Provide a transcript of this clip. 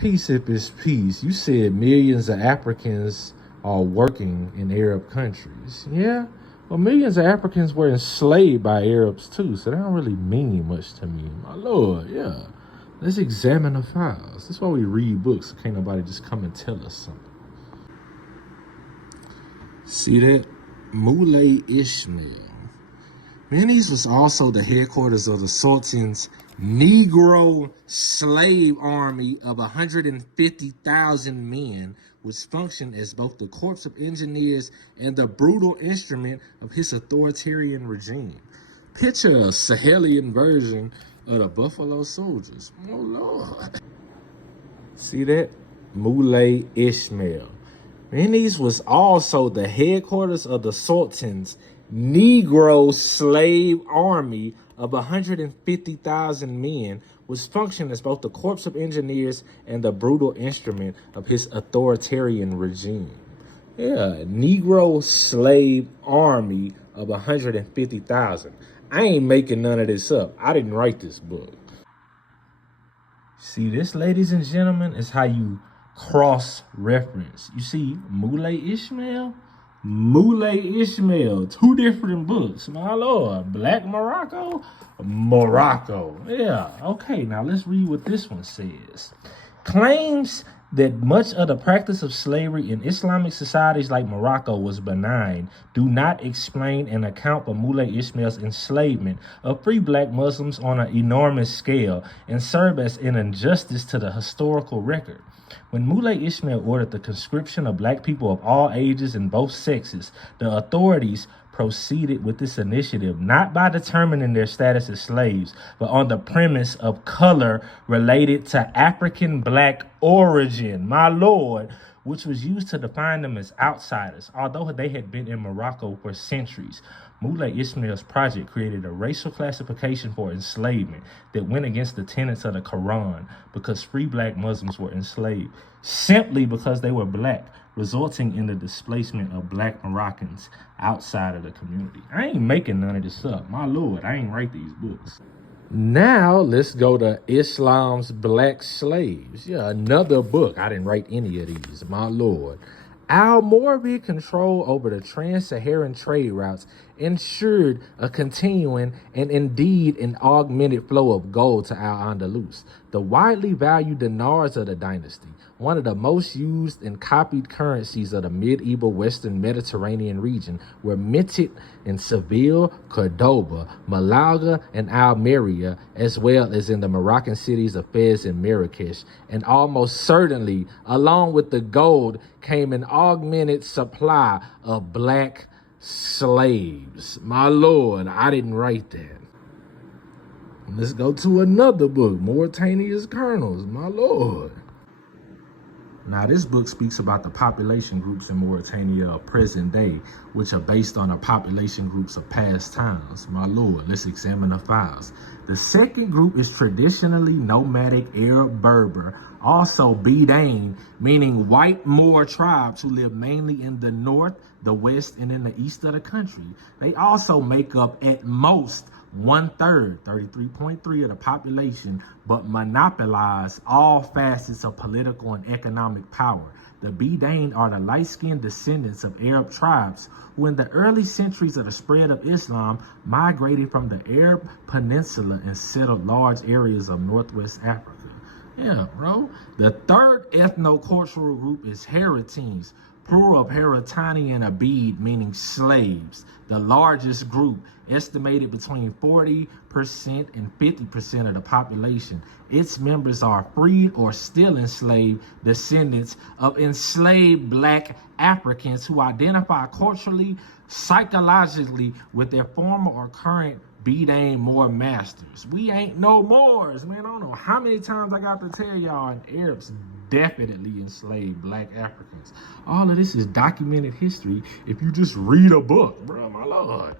Peace if it's peace. You said millions of Africans are working in Arab countries. Yeah? Well, millions of Africans were enslaved by Arabs too, so that don't really mean much to me. My lord, yeah. Let's examine the files. That's why we read books, so can't nobody just come and tell us something. See that? Moulay Ismail. Menes was also the headquarters of the Sultan's Negro slave army of 150,000 men, which functioned as both the corps of engineers and the brutal instrument of his authoritarian regime. Picture a Sahelian version of the Buffalo Soldiers. Oh, Lord. See that? Moulay Ismail. Menes was also the headquarters of the Sultan's Negro slave army of 150,000 men, which functioned as both the corps of engineers and the brutal instrument of his authoritarian regime. Yeah, Negro slave army of 150,000. I ain't making none of this up. I didn't write this book. See, this, ladies and gentlemen, is how you cross-reference. You see, Moulay Ismail, two different books. My lord, Black Morocco, Morocco. Yeah, okay, now let's read what this one says. Claims that much of the practice of slavery in Islamic societies like Morocco was benign do not explain and account for Moulay Ismail's enslavement of free black Muslims on an enormous scale and serve as an injustice to the historical record. When Moulay Ismail ordered the conscription of black people of all ages and both sexes, the authorities proceeded with this initiative not by determining their status as slaves, but on the premise of color related to African black origin, my lord, which was used to define them as outsiders, although they had been in Morocco for centuries. Moulay Ismail's project created a racial classification for enslavement that went against the tenets of the Quran because free black Muslims were enslaved simply because they were black, resulting in the displacement of black Moroccans outside of the community. I ain't making none of this up. My lord, I ain't write these books. Now, let's go to Islam's Black Slaves. Yeah, another book. I didn't write any of these. My lord. Almoravid control over the trans-Saharan trade routes ensured a continuing and indeed an augmented flow of gold to Al-Andalus, the widely valued dinars of the dynasty, one of the most used and copied currencies of the medieval Western Mediterranean region, were minted in Seville, Cordoba, Malaga, and Almeria, as well as in the Moroccan cities of Fez and Marrakesh. And almost certainly, along with the gold, came an augmented supply of black slaves. My lord, I didn't write that. Let's go to another book, Mauritania's Colonels. My lord. Now, this book speaks about the population groups in Mauritania of present day, which are based on the population groups of past times. My lord, let's examine the files. The second group is traditionally nomadic Arab Berber, also Bedain, meaning white Moor tribes who live mainly in the north, the west, and in the east of the country. They also make up at most 1/3, 33.3% of the population, but monopolize all facets of political and economic power. The Bedain are the light-skinned descendants of Arab tribes who in the early centuries of the spread of Islam migrated from the Arab Peninsula and settled large areas of Northwest Africa. Yeah, bro. The third ethno-cultural group is Haratines, plural of Haratani and Abid, meaning slaves. The largest group, estimated between 40% and 50% of the population. Its members are freed or still enslaved descendants of enslaved black Africans who identify culturally, psychologically with their former or current Bedain Moor masters. We ain't no Moors, man. I don't know how many times I got to tell y'all, and Arabs definitely enslaved black Africans. All of this is documented history if you just read a book, bro, my lord.